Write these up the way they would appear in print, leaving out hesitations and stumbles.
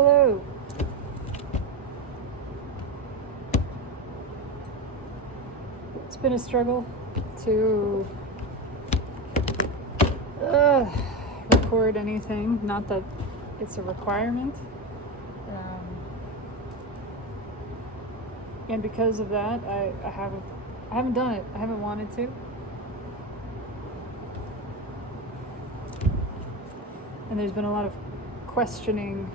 Hello. It's been a struggle to record anything. Not that it's a requirement. And because of that, I haven't done it. I haven't wanted to. And there's been a lot of questioning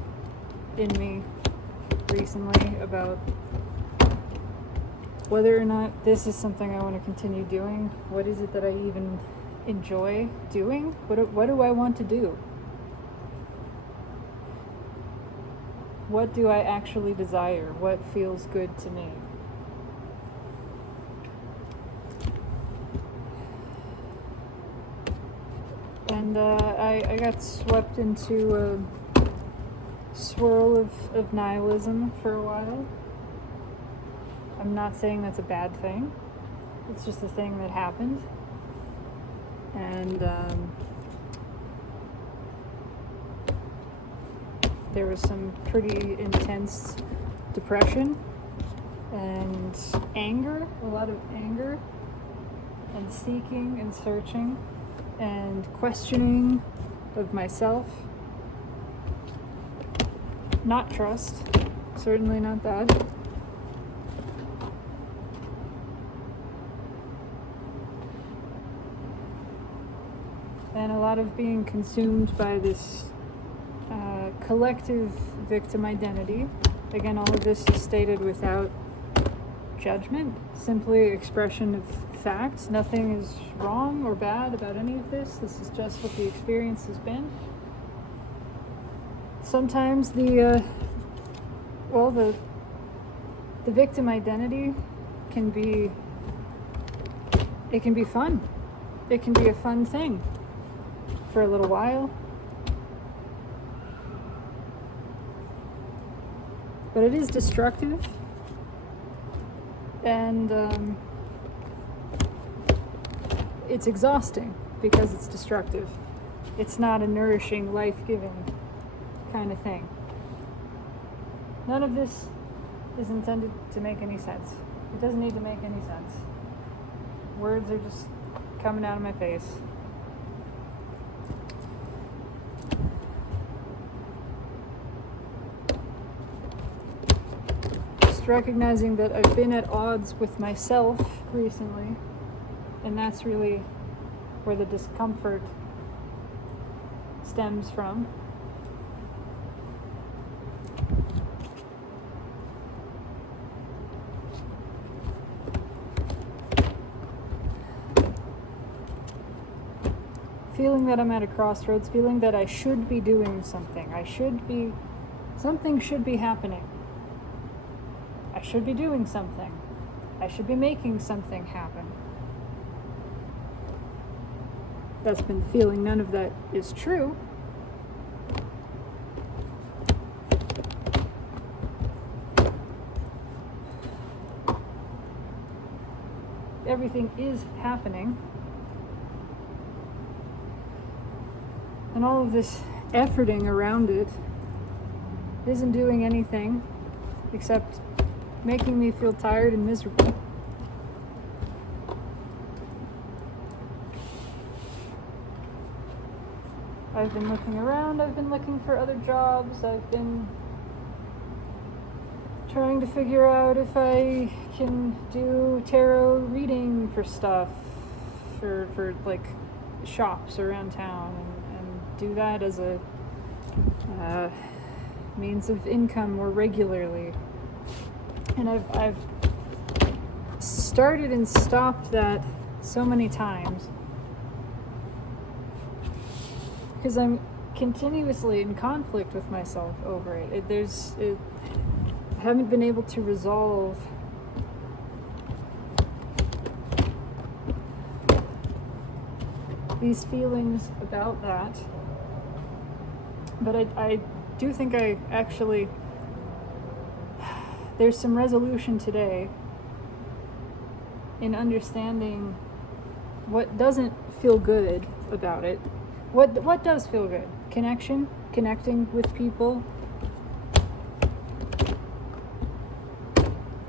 in me recently about whether or not this is something I want to continue doing. What is it that I even enjoy doing? What do I want to do? What do I actually desire? What feels good to me? And I got swept into a swirl of nihilism for a while. I'm not saying that's a bad thing. It's just a thing that happened. And there was some pretty intense depression and anger, a lot of anger, and seeking and searching and questioning of myself. Not trust, certainly not that. And a lot of being consumed by this collective victim identity. Again, all of this is stated without judgment, simply expression of facts. Nothing is wrong or bad about any of this. This is just what the experience has been. Sometimes the victim identity can be fun. It can be a fun thing for a little while. But it is destructive, and it's exhausting because it's destructive. It's not a nourishing, life-giving kind of thing. None of this is intended to make any sense. It doesn't need to make any sense. Words are just coming out of my face. Recognizing that I've been at odds with myself recently, and that's really where the discomfort stems from. Feeling that I'm at a crossroads, feeling that I should be doing something. Something should be happening. I should be doing something. I should be making something happen. That's been the feeling. None of that is true. Everything is happening. And all of this efforting around it isn't doing anything except making me feel tired and miserable. I've been looking around, I've been looking for other jobs, I've been trying to figure out if I can do tarot reading for stuff, for like shops around town, and do that as a means of income more regularly. And I've started and stopped that so many times because I'm continuously in conflict with myself over it. I haven't been able to resolve these feelings about that. But I do think I actually... There's some resolution today in understanding what doesn't feel good about it. What does feel good? Connecting with people,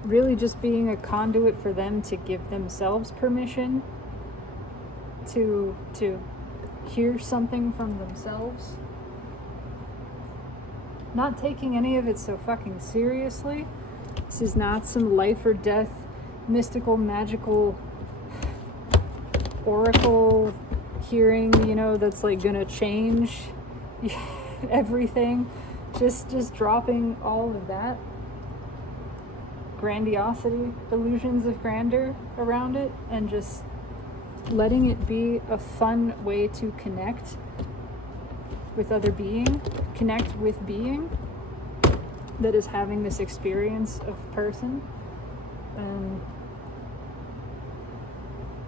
really just being a conduit for them to give themselves permission to hear something from themselves. Not taking any of it so fucking seriously. This is not some life or death, mystical, magical oracle hearing, that's like gonna change everything. Just dropping all of that grandiosity, illusions of grandeur around it, and just letting it be a fun way to connect with other being, connect with being that is having this experience of person, and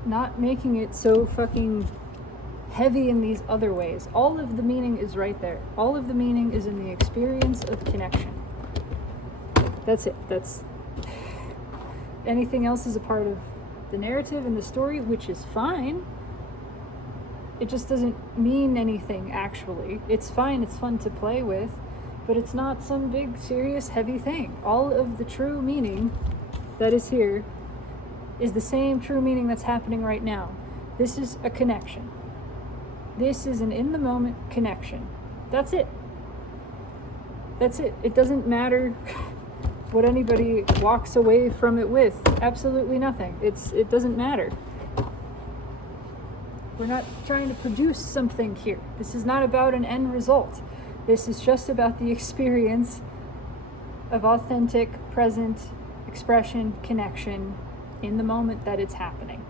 not making it so fucking heavy in these other ways. All of the meaning is right there. All of the meaning is in the experience of connection. That's it. That's anything else is a part of the narrative and the story, which is fine. It just doesn't mean anything, actually. It's fine, it's fun to play with, but it's not some big, serious, heavy thing. All of the true meaning that is here is the same true meaning that's happening right now. This is a connection. This is an in-the-moment connection. That's it. That's it. It doesn't matter what anybody walks away from it with. Absolutely nothing. It doesn't matter. We're not trying to produce something here. This is not about an end result. This is just about the experience of authentic, present expression, connection in the moment that it's happening.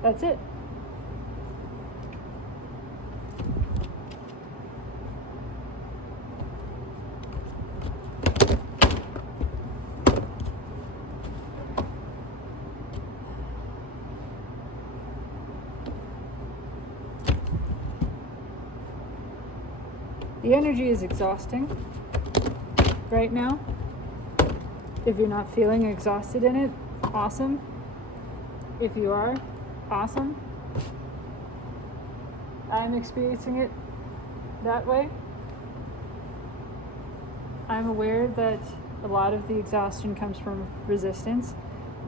That's it. The energy is exhausting right now. If you're not feeling exhausted in it, awesome. If you are, awesome. I'm experiencing it that way. I'm aware that a lot of the exhaustion comes from resistance,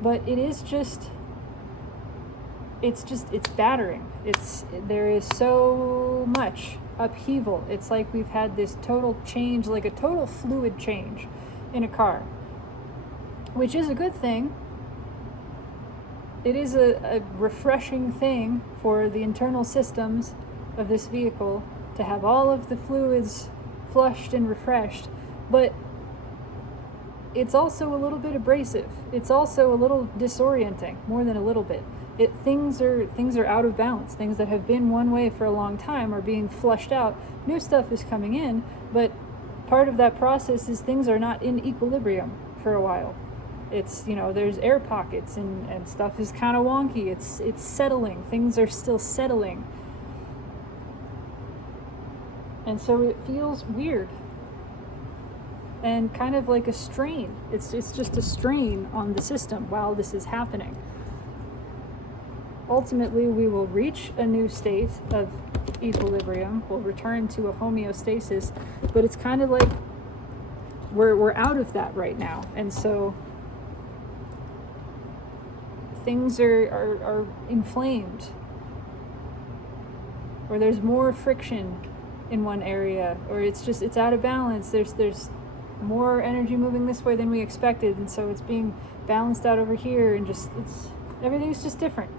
but it is just, it's battering. There is so much upheaval. It's like we've had this total change, like a total fluid change in a car, which is a good thing. It is a refreshing thing for the internal systems of this vehicle to have all of the fluids flushed and refreshed, but it's also a little bit abrasive. It's also a little disorienting, more than a little bit. Things are out of balance. Things that have been one way for a long time are being flushed out. New stuff is coming in, but part of that process is things are not in equilibrium for a while. It's, there's air pockets and stuff is kind of wonky. It's settling. Things are still settling. And so it feels weird and kind of like a strain. It's just a strain on the system while this is happening. Ultimately, we will reach a new state of equilibrium. We'll return to a homeostasis, but it's kind of like we're out of that right now. And so things are inflamed, or there's more friction in one area, or it's out of balance. There's more energy moving this way than we expected, and so it's being balanced out over here, and everything's just different.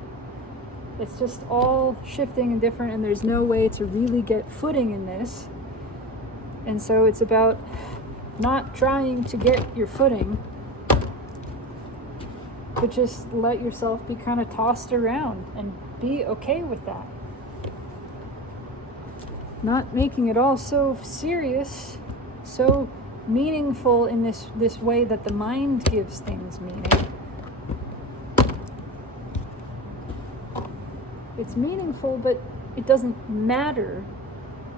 It's just all shifting and different, and there's no way to really get footing in this. And so it's about not trying to get your footing, but just let yourself be kind of tossed around and be okay with that. Not making it all so serious, so meaningful in this way that the mind gives things meaning. It's meaningful, but it doesn't matter.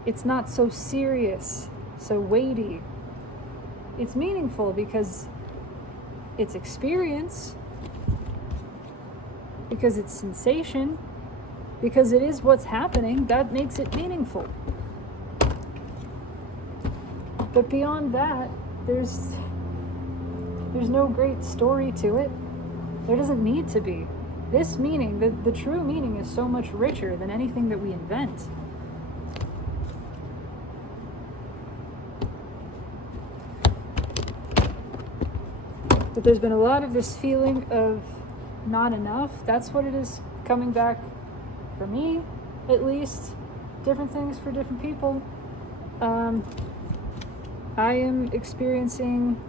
It's not so serious, so weighty. It's meaningful because it's experience, because it's sensation, because it is what's happening. That makes it meaningful. But beyond that, there's There's no great story to it. There doesn't need to be. This meaning, the true meaning, is so much richer than anything that we invent. But there's been a lot of this feeling of not enough. That's what it is coming back for me, at least. Different things for different people. I am experiencing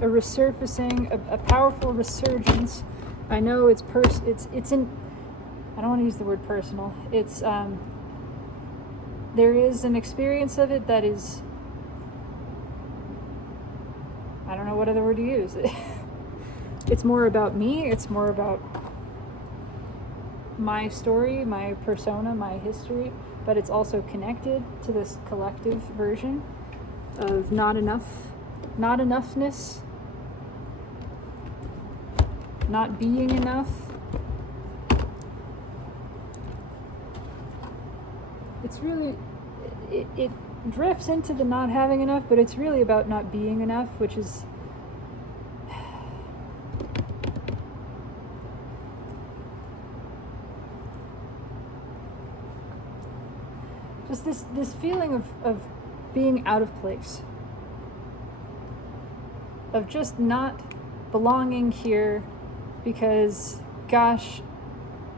a resurfacing, a powerful resurgence. I know it's in, I don't want to use the word personal. It's, there is an experience of it that is, I don't know what other word to use. It's more about me. It's more about my story, my persona, my history, but it's also connected to this collective version of not enoughness, not being enough. It's really, it drifts into the not having enough, but it's really about not being enough, which is just this feeling of being out of place, of just not belonging here because, gosh,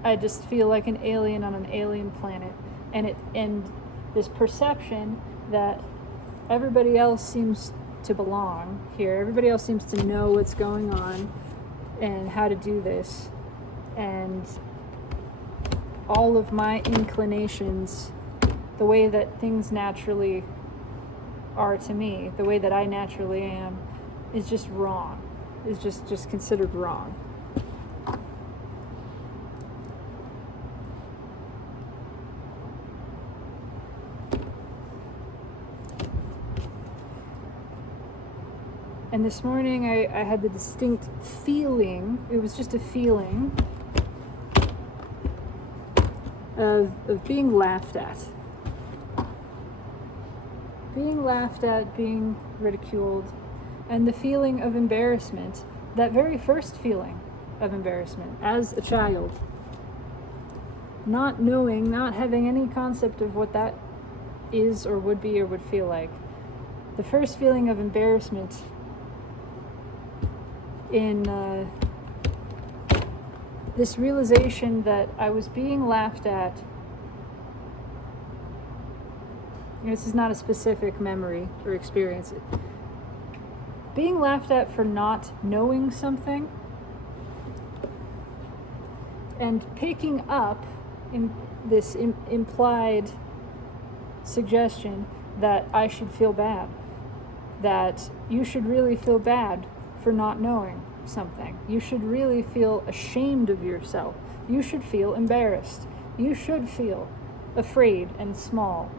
I just feel like an alien on an alien planet, and this perception that everybody else seems to belong here, everybody else seems to know what's going on and how to do this, and all of my inclinations, the way that things naturally are to me, the way that I naturally am, is just wrong, is just considered wrong. And this morning I had the distinct feeling, it was just a feeling of being laughed at. Being laughed at, being ridiculed, and the feeling of embarrassment, that very first feeling of embarrassment as a child, not knowing, not having any concept of what that is or would be or would feel like. The first feeling of embarrassment in this realization that I was being laughed at. This is not a specific memory or experience. Being laughed at for not knowing something and picking up in this implied suggestion that I should feel bad, that you should really feel bad for not knowing something. You should really feel ashamed of yourself. You should feel embarrassed. You should feel afraid and small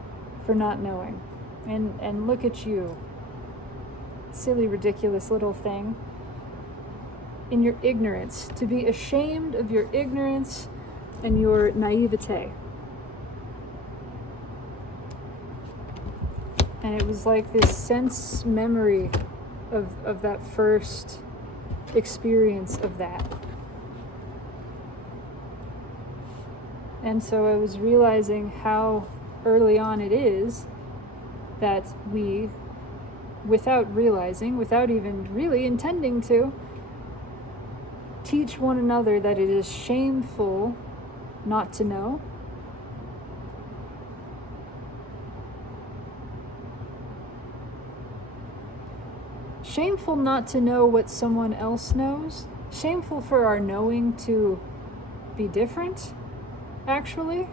for not knowing. And look at you, silly, ridiculous little thing, in your ignorance, to be ashamed of your ignorance and your naivete. And it was like this sense memory of that first experience of that. And so I was realizing how early on it is that we, without realizing, without even really intending to, teach one another that it is shameful not to know. Shameful not to know what someone else knows. Shameful for our knowing to be different, actually.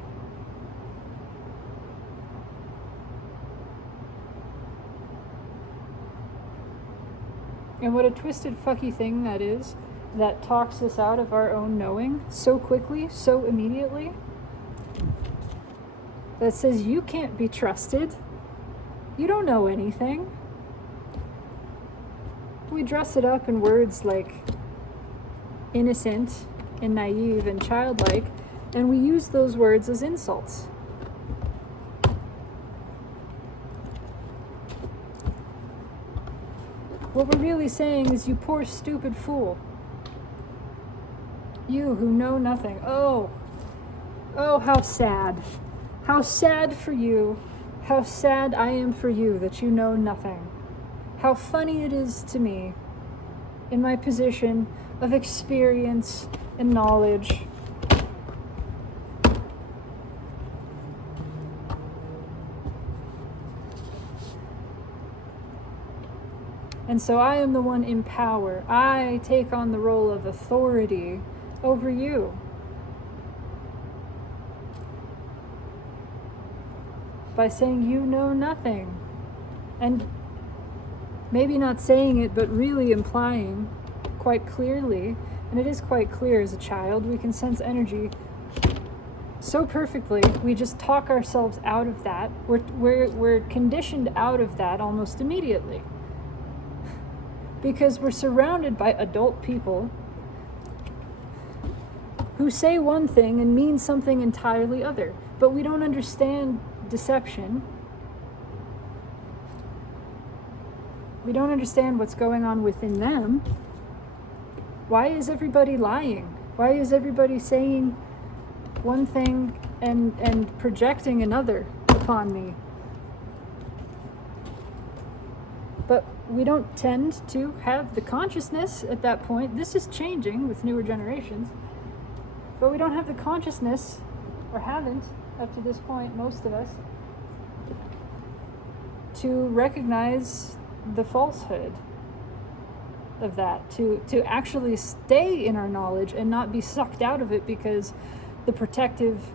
And what a twisted, fucky thing that is, that talks us out of our own knowing so quickly, so immediately. That says you can't be trusted. You don't know anything. We dress it up in words like innocent and naive and childlike, and we use those words as insults. What we're really saying is, you poor stupid fool. You who know nothing. Oh, how sad. How sad for you. How sad I am for you that you know nothing. How funny it is to me, in my position of experience and knowledge, and so I am the one in power. I take on the role of authority over you. By saying you know nothing. And maybe not saying it, but really implying quite clearly, and it is quite clear as a child, we can sense energy so perfectly, we just talk ourselves out of that. We're conditioned out of that almost immediately. Because we're surrounded by adult people who say one thing and mean something entirely other. But we don't understand deception. We don't understand what's going on within them. Why is everybody lying? Why is everybody saying one thing and projecting another upon me? But we don't tend to have the consciousness at that point. This is changing with newer generations. But we don't have the consciousness, or haven't up to this point, most of us, to recognize the falsehood of that, to actually stay in our knowledge and not be sucked out of it because the protective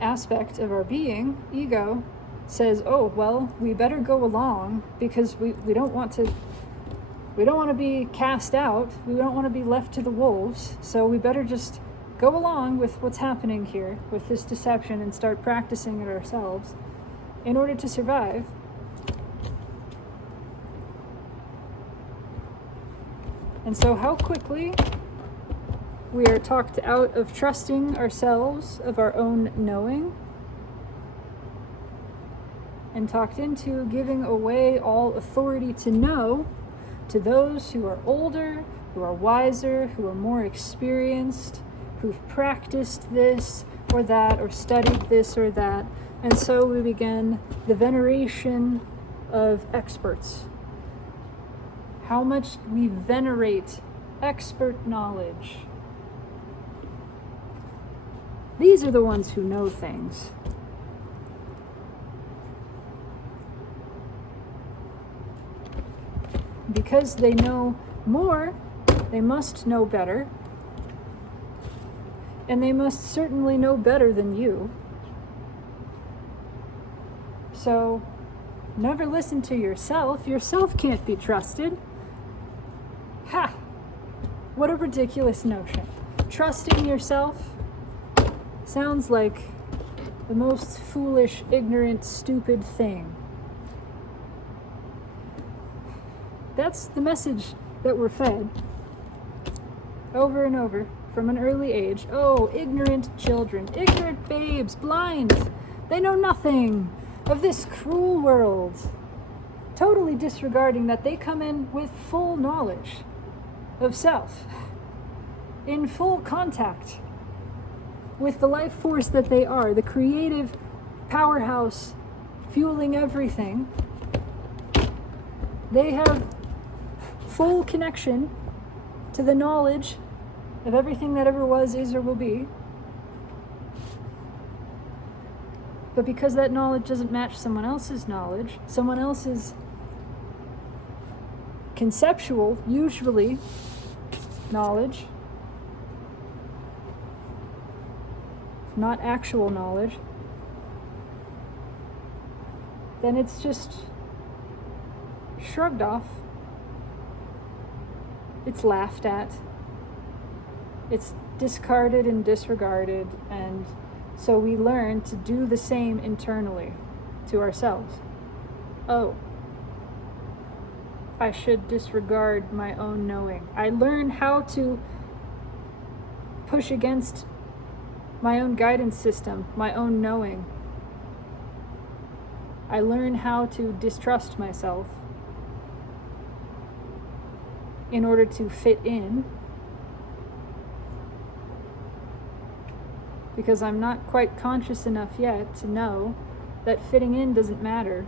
aspect of our being, ego, says, oh, well, we better go along because we don't want to be cast out, we don't want to be left to the wolves, so we better just go along with what's happening here, with this deception, and start practicing it ourselves in order to survive. And so how quickly we are talked out of trusting ourselves, of our own knowing, and talked into giving away all authority to know to those who are older, who are wiser, who are more experienced, who've practiced this or that, or studied this or that. And so we began the veneration of experts. How much we venerate expert knowledge. These are the ones who know things. Because they know more, they must know better. And they must certainly know better than you. So, never listen to yourself. Yourself can't be trusted. Ha! What a ridiculous notion. Trusting yourself sounds like the most foolish, ignorant, stupid thing. That's the message that we're fed over and over from an early age. Oh, ignorant children, ignorant babes, blind. They know nothing of this cruel world. Totally disregarding that they come in with full knowledge of self, in full contact with the life force that they are, the creative powerhouse fueling everything. They have full connection to the knowledge of everything that ever was, is, or will be. But because that knowledge doesn't match someone else's knowledge, someone else's conceptual, usually, knowledge, not actual knowledge, then it's just shrugged off. It's laughed at. It's discarded and disregarded, and so we learn to do the same internally to ourselves. Oh, I should disregard my own knowing. I learn how to push against my own guidance system, my own knowing. I learn how to distrust myself. in order to fit in, because I'm not quite conscious enough yet to know that fitting in doesn't matter.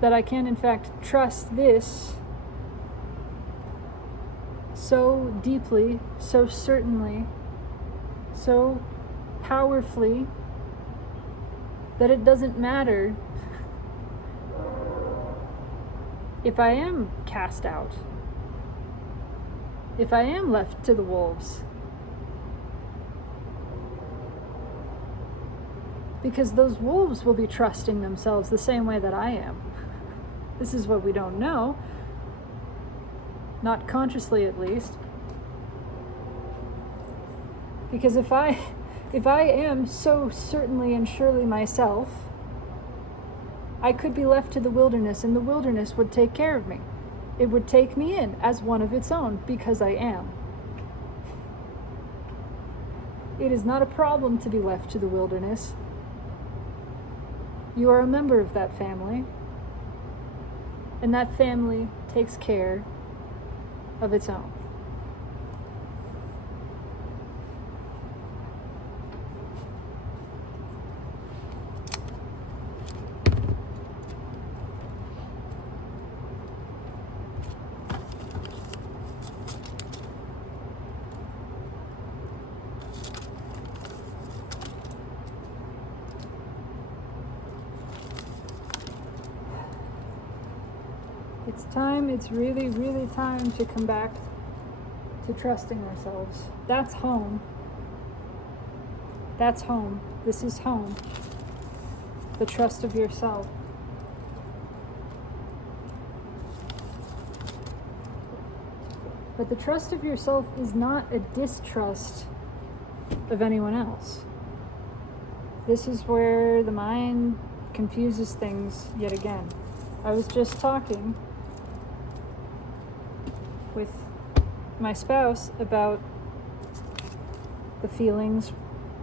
That I can, in fact, trust this so deeply, so certainly, so powerfully, that it doesn't matter if I am cast out, if I am left to the wolves. Because those wolves will be trusting themselves the same way that I am. This is what we don't know, not consciously at least. Because if I am so certainly and surely myself, I could be left to the wilderness, and the wilderness would take care of me. It would take me in as one of its own, because I am. It is not a problem to be left to the wilderness. You are a member of that family, and that family takes care of its own. It's really, really time to come back to trusting ourselves. That's home. That's home. This is home. The trust of yourself. But the trust of yourself is not a distrust of anyone else. This is where the mind confuses things yet again. I was just talking with my spouse about the feelings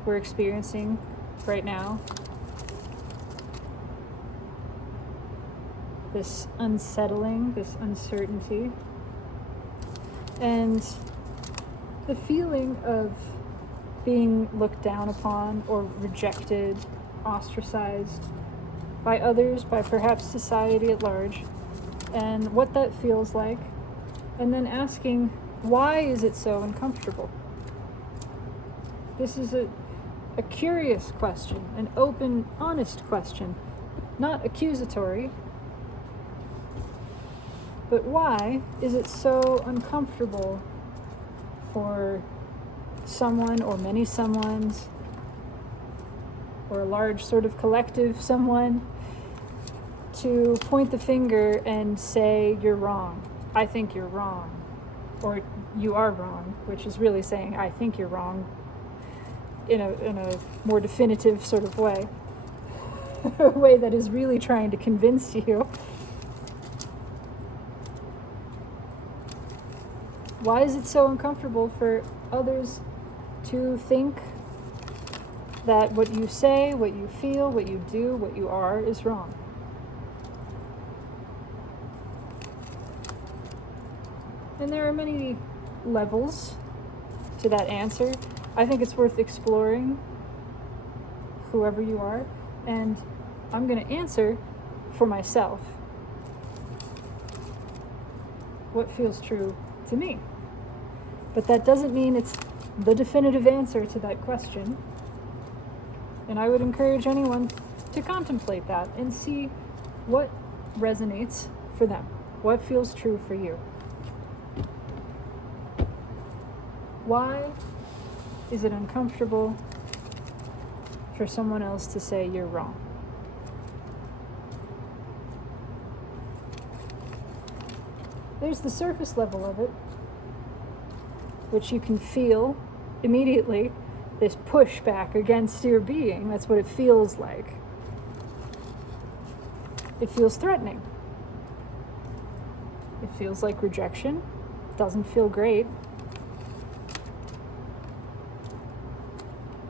we're experiencing right now. This unsettling, this uncertainty. And the feeling of being looked down upon or rejected, ostracized by others, by perhaps society at large, and what that feels like. And then asking, why is it so uncomfortable? This is a curious question, an open, honest question, not accusatory. But why is it so uncomfortable for someone or many someones, or a large sort of collective someone, to point the finger and say, you're wrong? I think you're wrong, or you are wrong, which is really saying, I think you're wrong, in a more definitive sort of way, a way that is really trying to convince you. Why is it so uncomfortable for others to think that what you say, what you feel, what you do, what you are is wrong? And there are many levels to that answer. I think it's worth exploring, whoever you are, and I'm going to answer for myself what feels true to me. But that doesn't mean it's the definitive answer to that question. And I would encourage anyone to contemplate that and see what resonates for them, what feels true for you. Why is it uncomfortable for someone else to say you're wrong? There's the surface level of it, which you can feel immediately, this pushback against your being. That's what it feels like. It feels threatening. It feels like rejection. It doesn't feel great.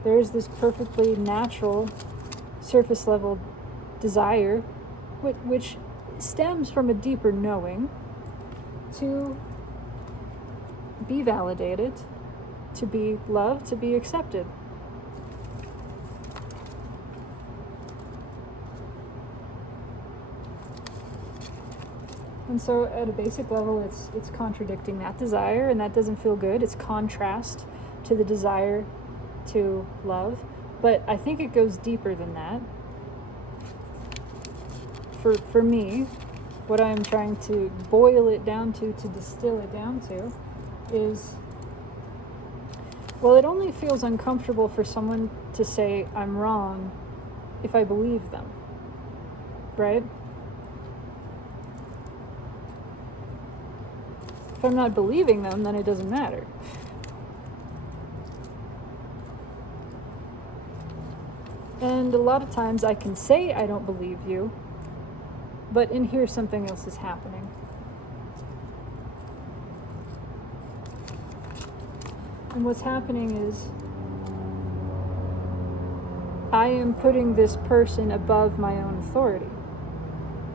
There's this perfectly natural surface level desire, which stems from a deeper knowing to be validated, to be loved, to be accepted. And so at a basic level, it's contradicting that desire, and that doesn't feel good. It's contrast to the desire to love. But I think it goes deeper than that. For me, what I'm trying to boil it down to distill it down to, is, well, it only feels uncomfortable for someone to say I'm wrong if I believe them, right? If I'm not believing them, then it doesn't matter. And a lot of times I can say I don't believe you, but in here something else is happening. And what's happening is I am putting this person above my own authority.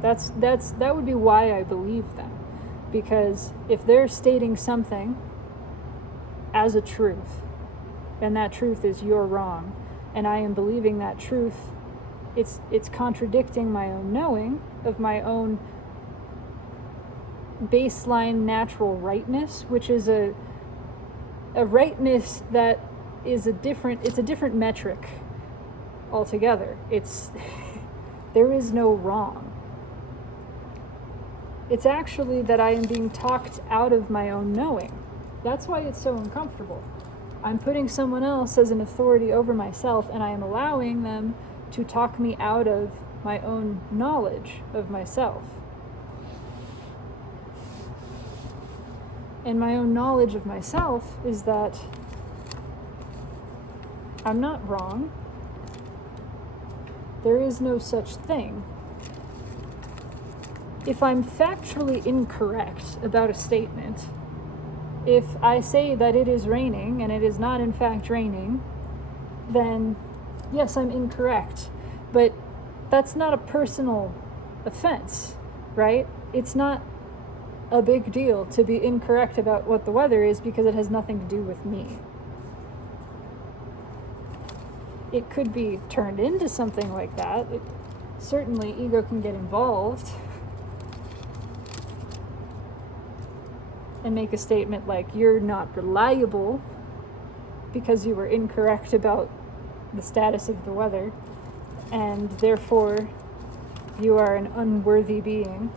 That would be why I believe them. Because if they're stating something as a truth, and that truth is you're wrong, and I am believing that truth, it's contradicting my own knowing of my own baseline natural rightness, which is a rightness that is a different metric altogether. There is no wrong. It's actually that I am being talked out of my own knowing. That's why it's so uncomfortable. I'm putting someone else as an authority over myself, and I am allowing them to talk me out of my own knowledge of myself. And my own knowledge of myself is that I'm not wrong. There is no such thing. If I'm factually incorrect about a statement, if I say that it is raining and it is not in fact raining, then yes, I'm incorrect. But that's not a personal offense, right? It's not a big deal to be incorrect about what the weather is because it has nothing to do with me. It could be turned into something like that. Certainly, ego can get involved and make a statement like, you're not reliable because you were incorrect about the status of the weather, and therefore you are an unworthy being.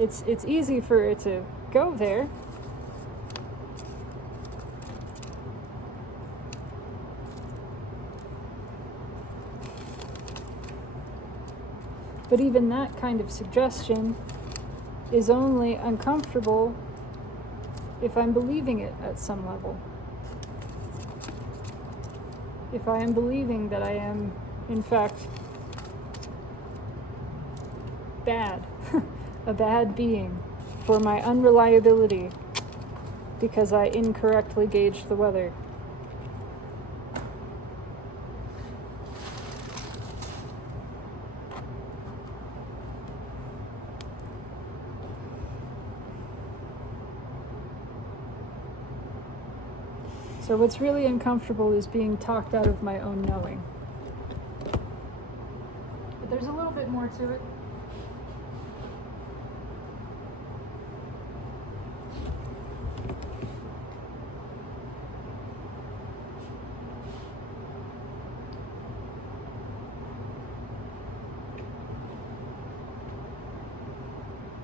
It's easy for it to go there. But even that kind of suggestion is only uncomfortable if I'm believing it at some level. If I am believing that I am, in fact, bad, a bad being for my unreliability because I incorrectly gauged the weather. So what's really uncomfortable is being talked out of my own knowing. But there's a little bit more to it.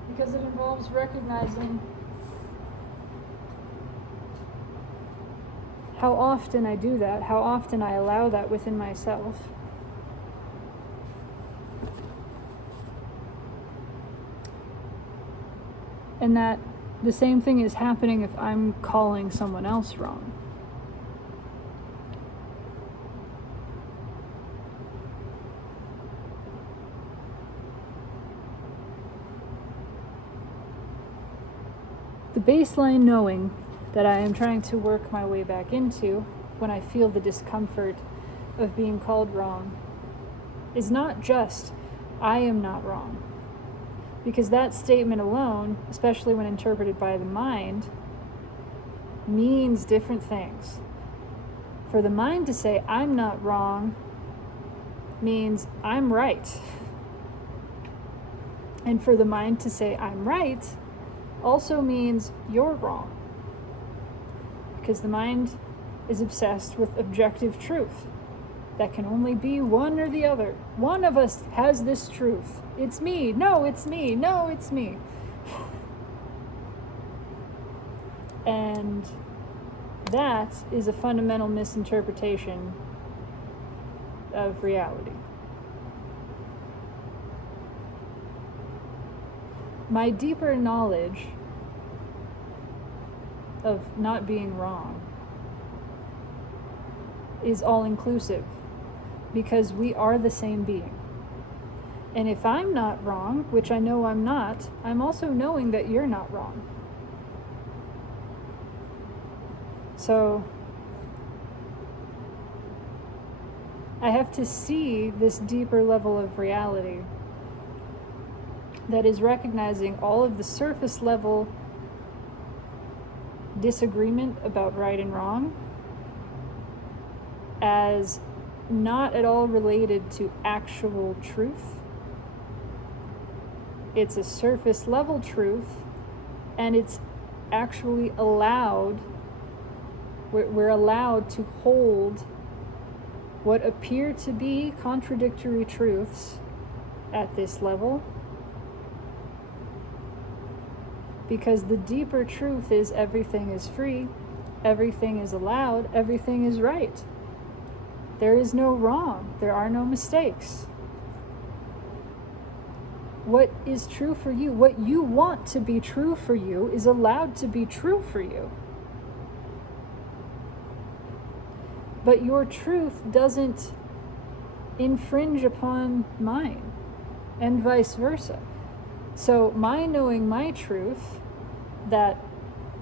Because it involves recognizing how often I do that, how often I allow that within myself. And that the same thing is happening if I'm calling someone else wrong. The baseline knowing that I am trying to work my way back into when I feel the discomfort of being called wrong is not just, I am not wrong. Because that statement alone, especially when interpreted by the mind, means different things. For the mind to say, I'm not wrong, means I'm right. And for the mind to say, I'm right, also means you're wrong. Because the mind is obsessed with objective truth. That can only be one or the other. One of us has this truth. It's me. No, it's me. No, it's me. And that is a fundamental misinterpretation of reality. My deeper knowledge of not being wrong is all-inclusive, because we are the same being. And if I'm not wrong, which I know I'm not, I'm also knowing that you're not wrong. So I have to see this deeper level of reality that is recognizing all of the surface level disagreement about right and wrong as not at all related to actual truth. It's a surface level truth, and it's actually allowed, we're allowed to hold what appear to be contradictory truths at this level, because the deeper truth is everything is free, everything is allowed, everything is right. There is no wrong. There are no mistakes. What is true for you, what you want to be true for you, is allowed to be true for you. But your truth doesn't infringe upon mine, and vice versa. So my knowing my truth, that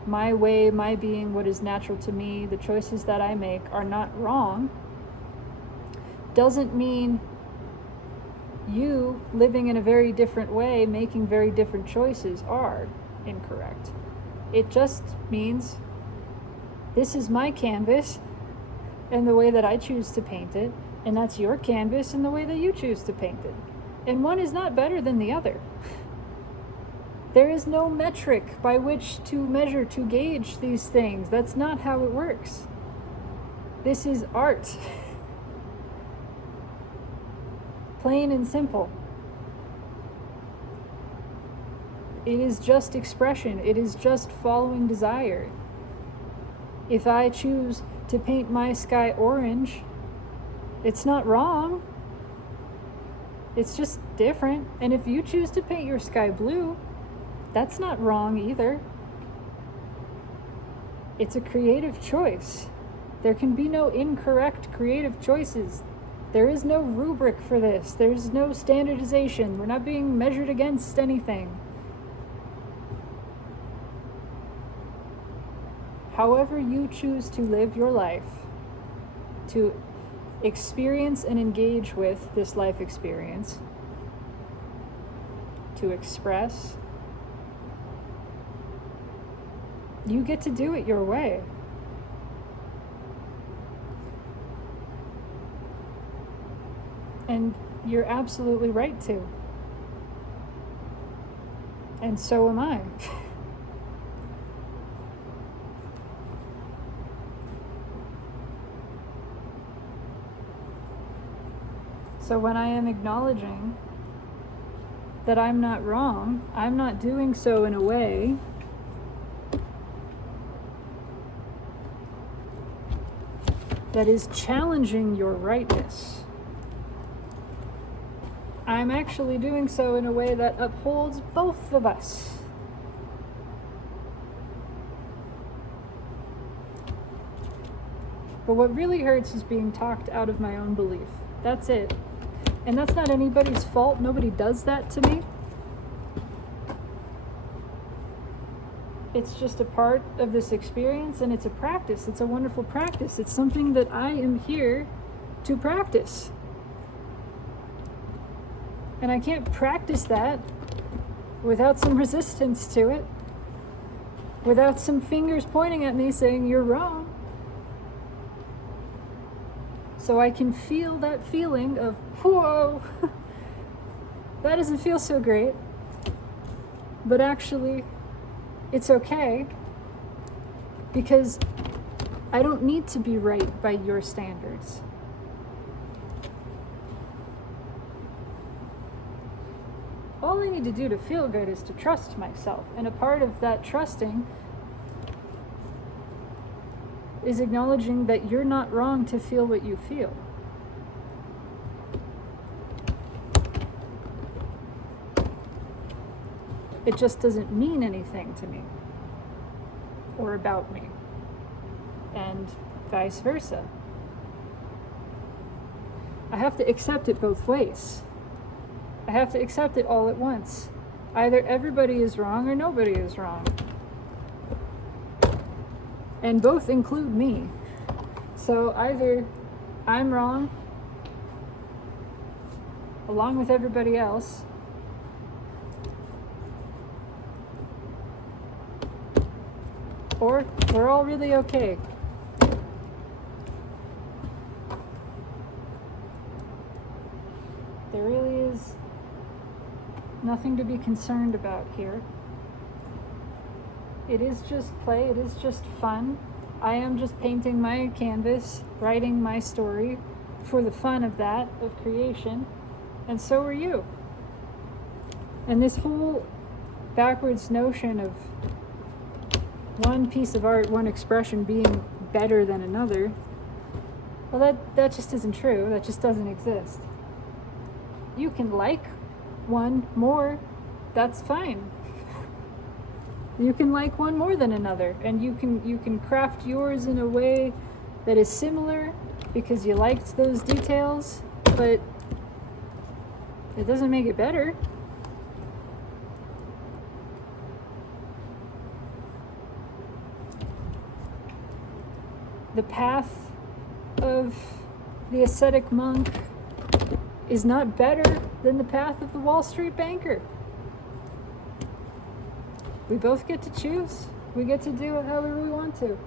my way, my being, what is natural to me, the choices that I make are not wrong, doesn't mean you living in a very different way, making very different choices, are incorrect. It just means this is my canvas and the way that I choose to paint it, and that's your canvas and the way that you choose to paint it. And one is not better than the other. There is no metric by which to measure, to gauge these things. That's not how it works. This is art. Plain and simple. It is just expression. It is just following desire. If I choose to paint my sky orange, it's not wrong. It's just different. And if you choose to paint your sky blue, that's not wrong either. It's a creative choice. There can be no incorrect creative choices. There is no rubric for this. There's no standardization. We're not being measured against anything. However you choose to live your life, to experience and engage with this life experience, to express, you get to do it your way. And you're absolutely right to. And so am I. So when I am acknowledging that I'm not wrong, I'm not doing so in a way that is challenging your rightness. I'm actually doing so in a way that upholds both of us. But what really hurts is being talked out of my own belief. That's it. And that's not anybody's fault. Nobody does that to me. It's just a part of this experience, and it's a practice. It's a wonderful practice. It's something that I am here to practice. And I can't practice that without some resistance to it, without some fingers pointing at me saying you're wrong. So I can feel that feeling of, whoa, that doesn't feel so great. But actually, it's okay, because I don't need to be right by your standards. All I need to do to feel good is to trust myself. And a part of that trusting is acknowledging that you're not wrong to feel what you feel. It just doesn't mean anything to me or about me, and vice versa. I have to accept it both ways. I have to accept it all at once. Either everybody is wrong or nobody is wrong. And both include me. So either I'm wrong, along with everybody else, or we're all really okay. There really is nothing to be concerned about here. It is just play, it is just fun. I am just painting my canvas, writing my story for the fun of that, of creation, and so are you. And this whole backwards notion of one piece of art, one expression being better than another, well, that just isn't true. That just doesn't exist. You can like one more, that's fine. You can like one more than another, and you can craft yours in a way that is similar because you liked those details, but it doesn't make it better. The path of the ascetic monk is not better than the path of the Wall Street banker. We both get to choose. We get to do it however we want to.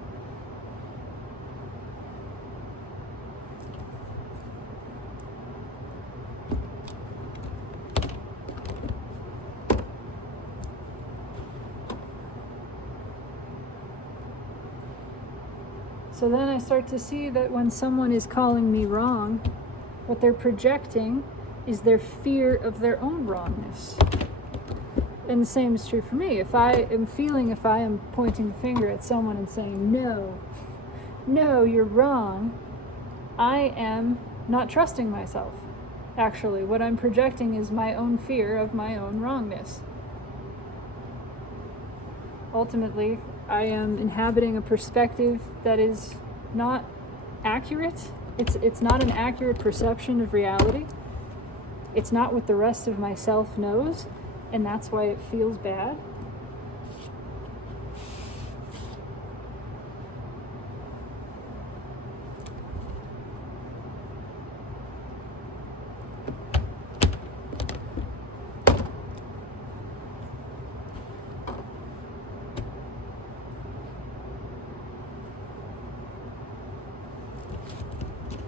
So then I start to see that when someone is calling me wrong, what they're projecting is their fear of their own wrongness. And the same is true for me. If I am pointing the finger at someone and saying, no, you're wrong, I am not trusting myself. Actually, what I'm projecting is my own fear of my own wrongness. Ultimately, I am inhabiting a perspective that is not accurate. It's not an accurate perception of reality. It's not what the rest of myself knows, and that's why it feels bad.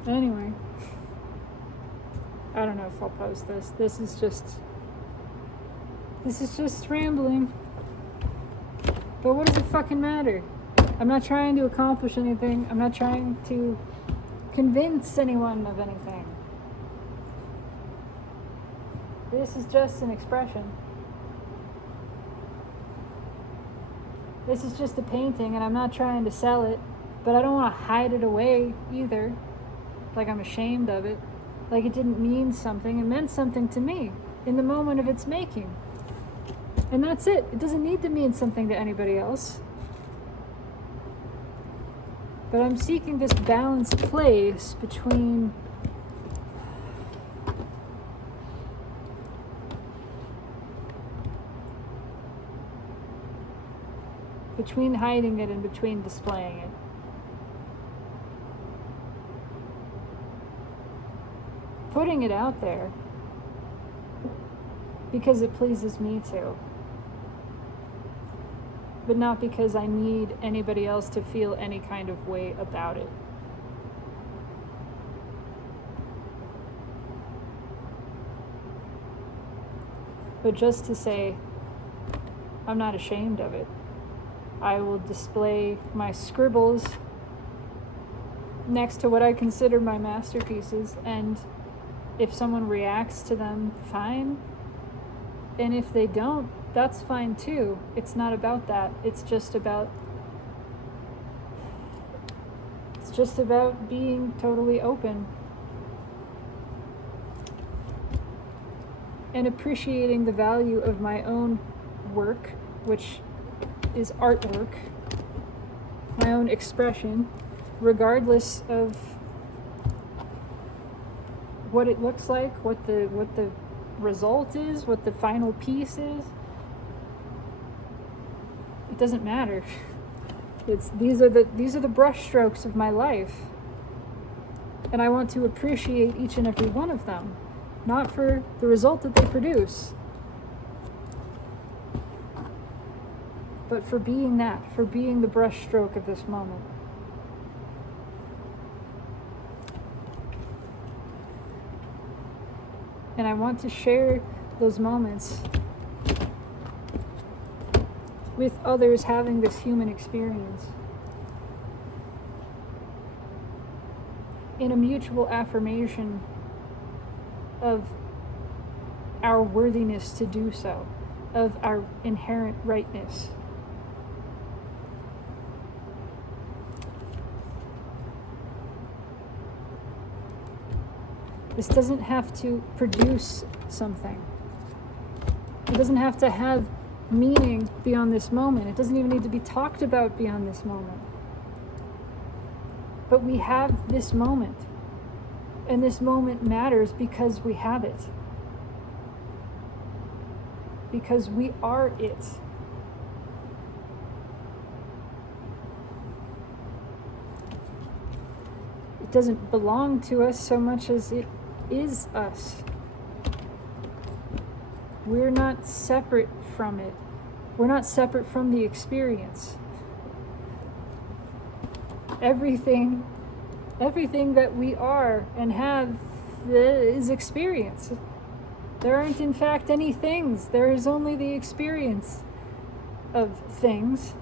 Anyway, I don't know if I'll post this. This is just rambling. But what does it fucking matter? I'm not trying to accomplish anything. I'm not trying to convince anyone of anything. This is just an expression. This is just a painting, and I'm not trying to sell it, but I don't want to hide it away either. Like I'm ashamed of it. Like it didn't mean something. It meant something to me in the moment of its making. And that's it. It doesn't need to mean something to anybody else. But I'm seeking this balanced place between hiding it and between displaying it. Putting it out there because it pleases me to. but not because I need anybody else to feel any kind of way about it. But just to say, I'm not ashamed of it. I will display my scribbles next to what I consider my masterpieces, and if someone reacts to them, fine. And if they don't, that's fine too. It's not about that. It's just about being totally open and appreciating the value of my own work, which is artwork, my own expression, regardless of what it looks like, what the result is, what the final piece is. It doesn't matter. These are the brush strokes of my life, and I want to appreciate each and every one of them, not for the result that they produce, but for being the brush stroke of this moment. And I want to share those moments with others having this human experience in a mutual affirmation of our worthiness to do so, of our inherent rightness. This doesn't have to produce something. It doesn't have to have meaning beyond this moment. It doesn't even need to be talked about beyond this moment. But we have this moment. And this moment matters because we have it. Because we are it. It doesn't belong to us so much as it is us. We're not separate from it. We're not separate from the experience. Everything that we are and have is experience. There aren't in fact any things. There is only the experience of things.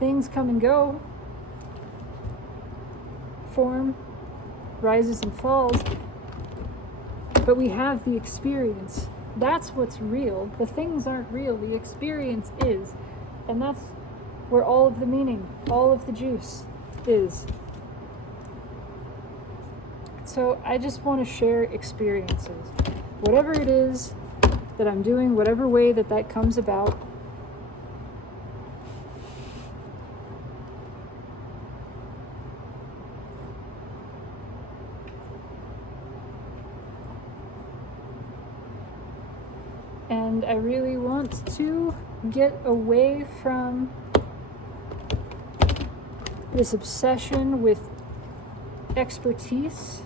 Things come and go. Form rises and falls. But we have the experience. That's what's real. The things aren't real. The experience is. And that's where all of the meaning, all of the juice is. So I just want to share experiences. Whatever it is that I'm doing, whatever way that comes about. And I really want to get away from this obsession with expertise,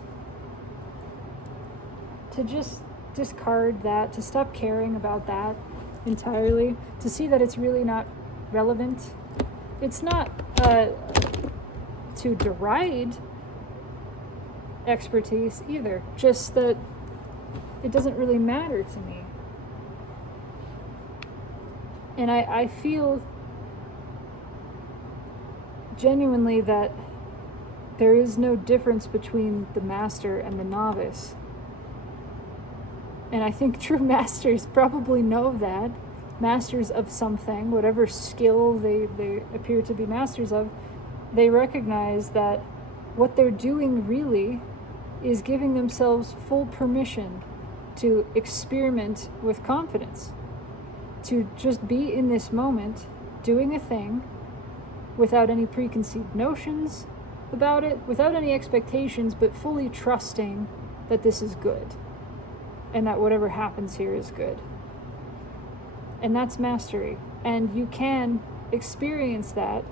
to just discard that, to stop caring about that entirely, to see that it's really not relevant. It's not to deride expertise either, just that it doesn't really matter to me. And I feel genuinely that there is no difference between the master and the novice. And I think true masters probably know that. Masters of something, whatever skill they appear to be masters of, they recognize that what they're doing really is giving themselves full permission to experiment with confidence, to just be in this moment, doing a thing without any preconceived notions about it, without any expectations, but fully trusting that this is good and that whatever happens here is good. And that's mastery. And you can experience that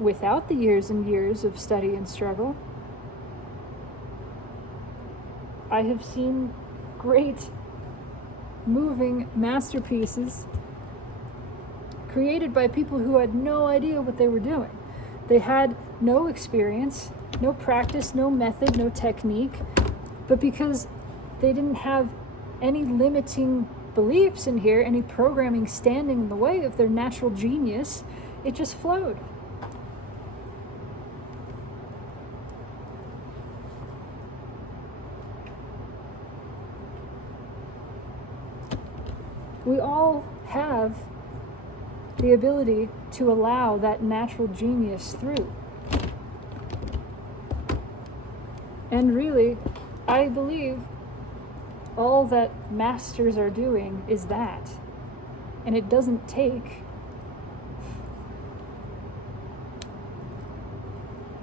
without the years and years of study and struggle. I have seen great moving masterpieces created by people who had no idea what they were doing. They had no experience, no practice, no method, no technique, but because they didn't have any limiting beliefs in here, any programming standing in the way of their natural genius, it just flowed. We all have the ability to allow that natural genius through. And really, I believe all that masters are doing is that. And it doesn't take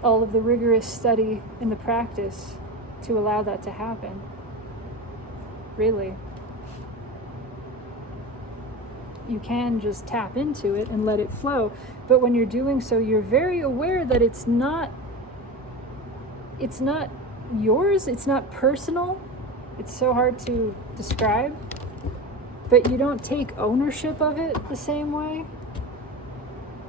all of the rigorous study and the practice to allow that to happen. Really. You can just tap into it and let it flow. But when you're doing so, you're very aware that it's not yours, it's not personal. It's so hard to describe. But you don't take ownership of it the same way.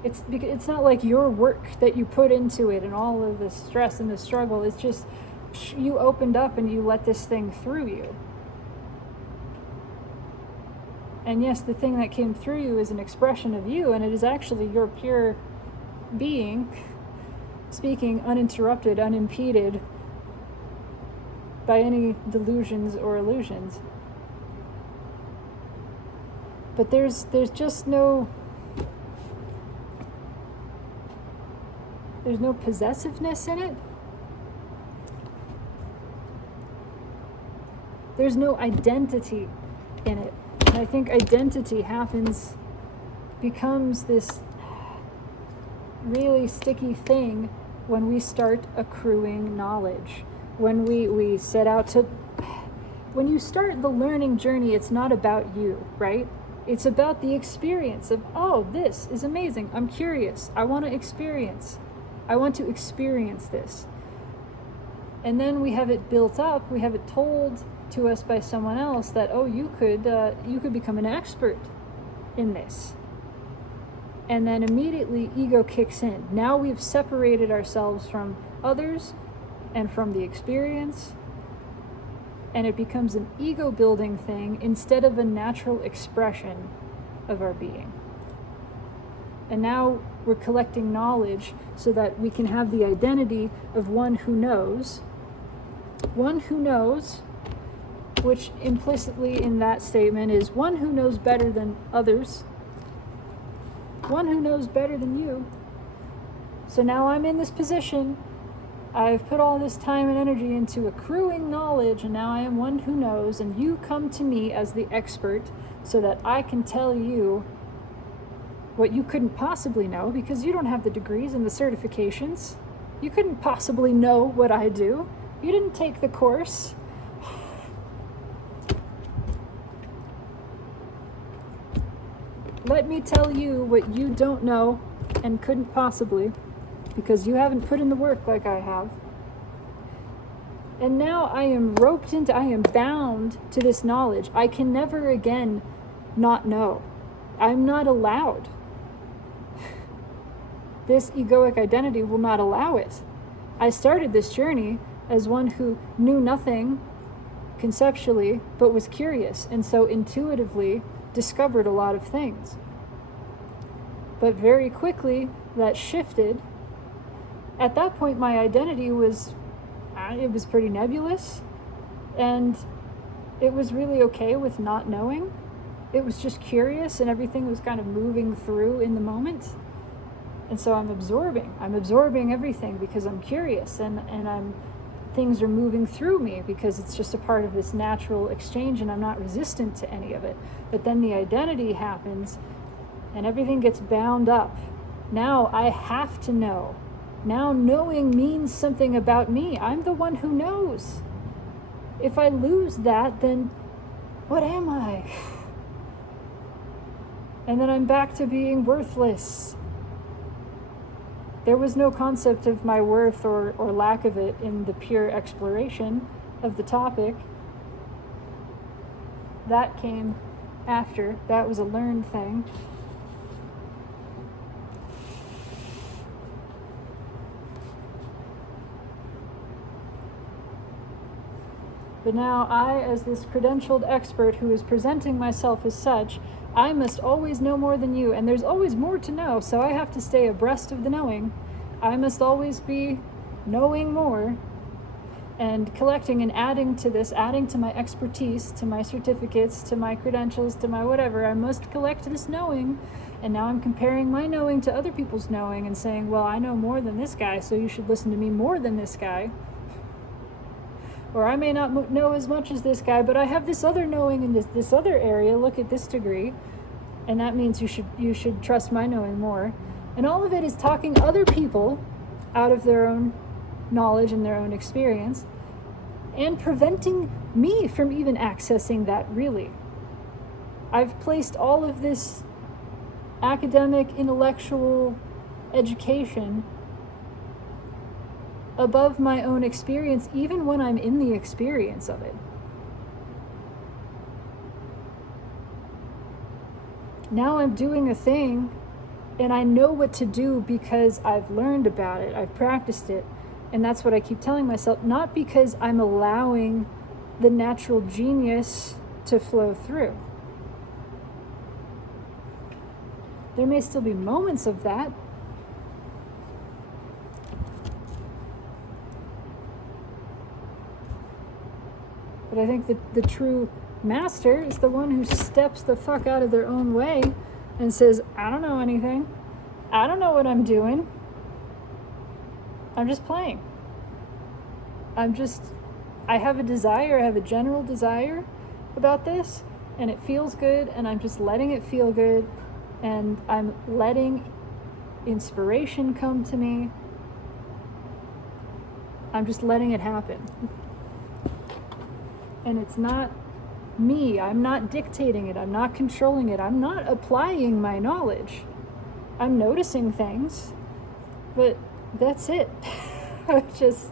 It's not like your work that you put into it and all of the stress and the struggle. It's just you opened up and you let this thing through you. And yes, the thing that came through you is an expression of you, and it is actually your pure being speaking uninterrupted, unimpeded by any delusions or illusions. But there's just no possessiveness in it. There's no identity in it. And I think identity becomes this really sticky thing when we start accruing knowledge. When we set out to, when you start the learning journey, it's not about you, right? It's about the experience of, oh, this is amazing. I'm curious. I want to experience this. And then we have it built up. We have it told to us by someone else that, oh, you could become an expert in this. And then immediately ego kicks in. Now we've separated ourselves from others and from the experience, and it becomes an ego building thing instead of a natural expression of our being. And now we're collecting knowledge so that we can have the identity of one who knows, which implicitly in that statement is one who knows better than others, one who knows better than you. So now I'm in this position. I've put all this time and energy into accruing knowledge, and now I am one who knows, and you come to me as the expert so that I can tell you what you couldn't possibly know because you don't have the degrees and the certifications. You couldn't possibly know what I do. You didn't take the course. Let me tell you what you don't know and couldn't possibly, because you haven't put in the work like I have. And now I am bound to this knowledge. I can never again not know. I'm not allowed. This egoic identity will not allow it. I started this journey as one who knew nothing conceptually, but was curious, and so intuitively discovered a lot of things. But very quickly that shifted. At that point my identity was pretty nebulous, and it was really okay with not knowing. It was just curious, and everything was kind of moving through in the moment. And so I'm absorbing everything because I'm curious, and things are moving through me because it's just a part of this natural exchange, and I'm not resistant to any of it. But then the identity happens and everything gets bound up. Now I have to know. Now knowing means something about me. I'm the one who knows. If I lose that, then what am I? And then I'm back to being worthless. There was no concept of my worth or lack of it in the pure exploration of the topic. that came after. That was a learned thing. But now I, as this credentialed expert who is presenting myself as such, I must always know more than you, and there's always more to know, so I have to stay abreast of the knowing. I must always be knowing more and collecting and adding to this, adding to my expertise, to my certificates, to my credentials, to my whatever. I must collect this knowing, and now I'm comparing my knowing to other people's knowing and saying, well, I know more than this guy, so you should listen to me more than this guy. Or I may not know as much as this guy, but I have this other knowing in this other area. Look at this degree, and that means you should trust my knowing more. And all of it is talking other people out of their own knowledge and their own experience, and preventing me from even accessing that really. I've placed all of this academic, intellectual education above my own experience, even when I'm in the experience of it. Now I'm doing a thing and I know what to do because I've learned about it, I've practiced it, and that's what I keep telling myself, not because I'm allowing the natural genius to flow through. There may still be moments of that, but I think that the true master is the one who steps the fuck out of their own way and says, I don't know anything. I don't know what I'm doing. I'm just playing. I have a desire, I have a general desire about this, and it feels good, and I'm just letting it feel good, and I'm letting inspiration come to me. I'm just letting it happen. And it's not me. I'm not dictating it. I'm not controlling it. I'm not applying my knowledge. I'm noticing things, but that's it. Just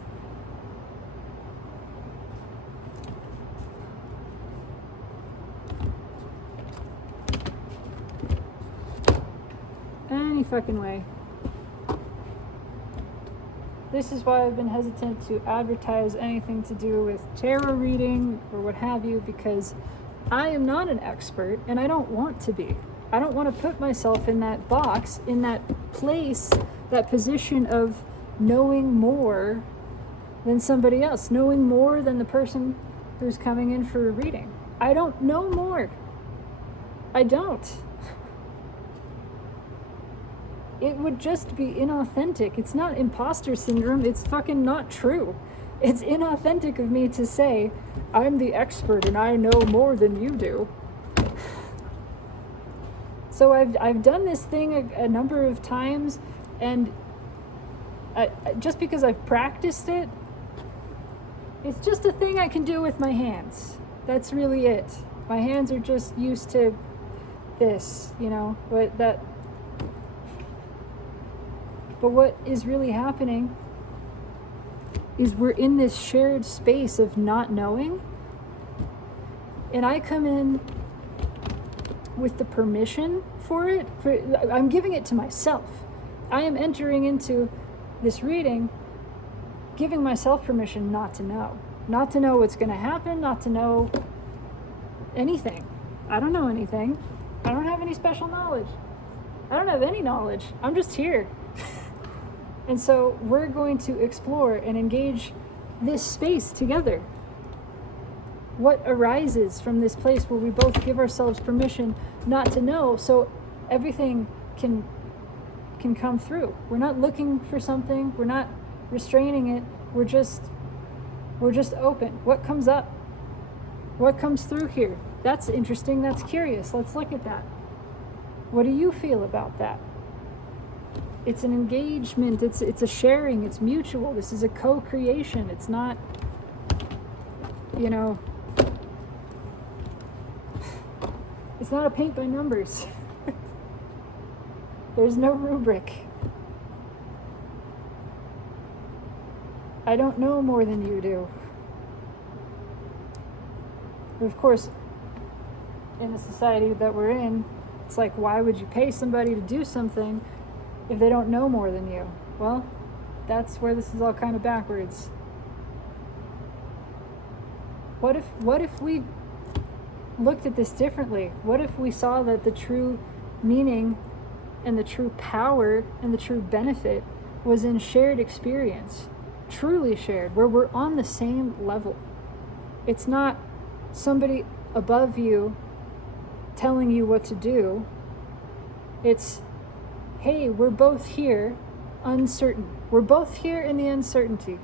any fucking way. This is why I've been hesitant to advertise anything to do with tarot reading or what have you, because I am not an expert and I don't want to be. I don't want to put myself in that box, in that place, that position of knowing more than somebody else, knowing more than the person who's coming in for a reading. I don't know more. I don't. It would just be inauthentic. It's not imposter syndrome. It's fucking not true. It's inauthentic of me to say, I'm the expert and I know more than you do. So I've done this thing a number of times, and just because I've practiced it, it's just a thing I can do with my hands. That's really it. My hands are just used to this, But what is really happening is we're in this shared space of not knowing, and I come in with the permission for it. I'm giving it to myself. I am entering into this reading, giving myself permission not to know what's going to happen, not to know anything. I don't know anything. I don't have any special knowledge. I don't have any knowledge. I'm just here. And so we're going to explore and engage this space together. What arises from this place where we both give ourselves permission not to know, so everything can come through. We're not looking for something. We're not restraining it. We're just open. What comes up? What comes through here? That's interesting. That's curious. Let's look at that. What do you feel about that? It's an engagement, it's a sharing, it's mutual. This is a co-creation. It's not, it's not a paint by numbers. There's no rubric. I don't know more than you do. But of course, in the society that we're in, it's like, why would you pay somebody to do something if they don't know more than you? Well, that's where this is all kind of backwards. What if we looked at this differently? What if we saw that the true meaning and the true power and the true benefit was in shared experience, truly shared, where we're on the same level? It's not somebody above you telling you what to do. It's, hey, we're both here, uncertain. We're both here in the uncertainty,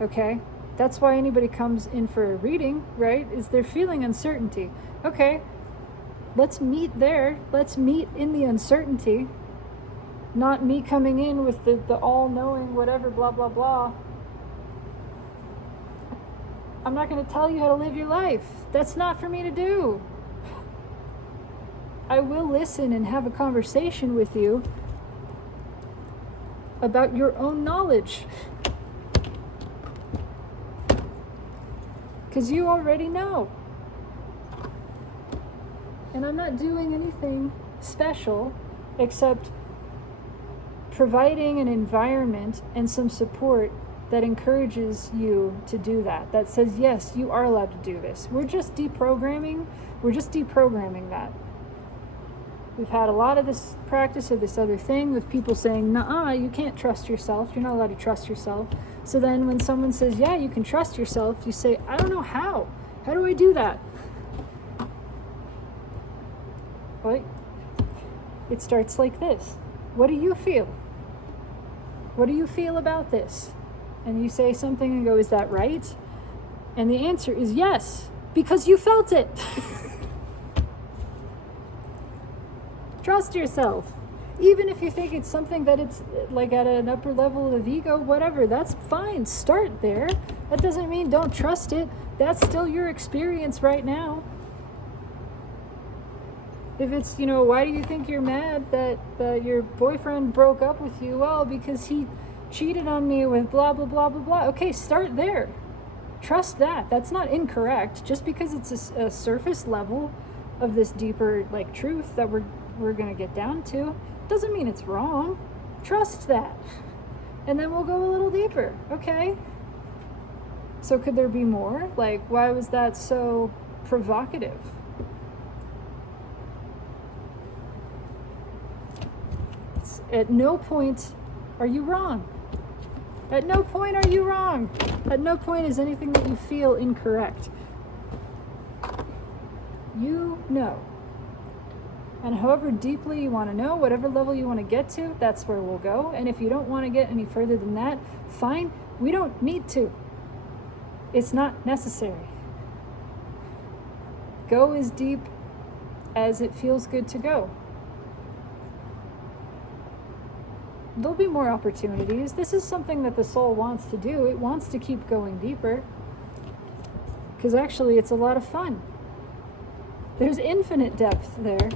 okay? That's why anybody comes in for a reading, right? Is they're feeling uncertainty. Okay, let's meet there. Let's meet in the uncertainty. Not me coming in with the all-knowing whatever, blah, blah, blah. I'm not going to tell you how to live your life. That's not for me to do. I will listen and have a conversation with you about your own knowledge. Because you already know. And I'm not doing anything special except providing an environment and some support that encourages you to do that. That says, yes, you are allowed to do this. We're just deprogramming that. We've had a lot of this practice of this other thing with people saying, nuh-uh, you can't trust yourself. You're not allowed to trust yourself. So then when someone says, yeah, you can trust yourself, you say, I don't know how. How do I do that? Right? It starts like this. What do you feel? What do you feel about this? And you say something and go, is that right? And the answer is yes, because you felt it. Trust yourself. Even if you think it's something that it's like at an upper level of ego, whatever, that's fine. Start there. That doesn't mean don't trust it. That's still your experience right now. If it's, why do you think you're mad that your boyfriend broke up with you? Well, because he cheated on me with blah, blah, blah, blah, blah. Okay, start there. Trust that. That's not incorrect. Just because it's a surface level of this deeper, truth that we're going to get down to, doesn't mean it's wrong. Trust that. And then we'll go a little deeper. Okay. So could there be more? Why was that so provocative? At no point are you wrong. At no point are you wrong. At no point is anything that you feel incorrect. You know. And however deeply you want to know, whatever level you want to get to, that's where we'll go. And if you don't want to get any further than that, fine. We don't need to. It's not necessary. Go as deep as it feels good to go. There'll be more opportunities. This is something that the soul wants to do. It wants to keep going deeper. Because actually, it's a lot of fun. There's infinite depth there.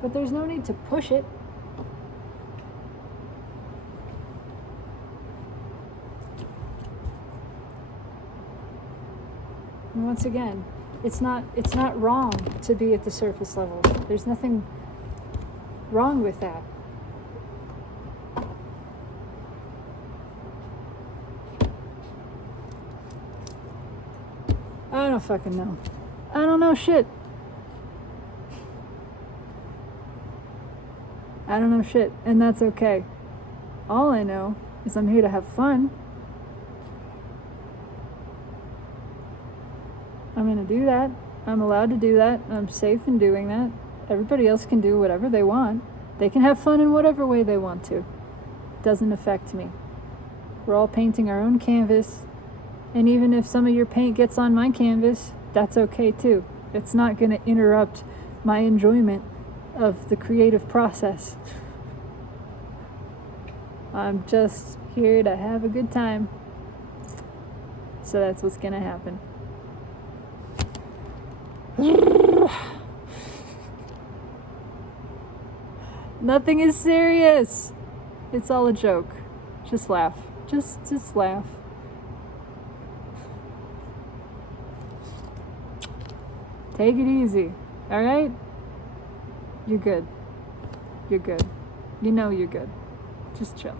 But there's no need to push it. And once again, it's not wrong to be at the surface level. There's nothing wrong with that. I don't fucking know. I don't know shit. I don't know shit, and that's okay. All I know is I'm here to have fun. I'm going to do that. I'm allowed to do that. I'm safe in doing that. Everybody else can do whatever they want. They can have fun in whatever way they want to. It doesn't affect me. We're all painting our own canvas. And even if some of your paint gets on my canvas, that's okay too. It's not going to interrupt my enjoyment of the creative process. I'm just here to have a good time. So that's what's going to happen. Nothing is serious. It's all a joke. Just laugh. Just laugh. Take it easy, alright? You're good. You're good. You know you're good. Just chill.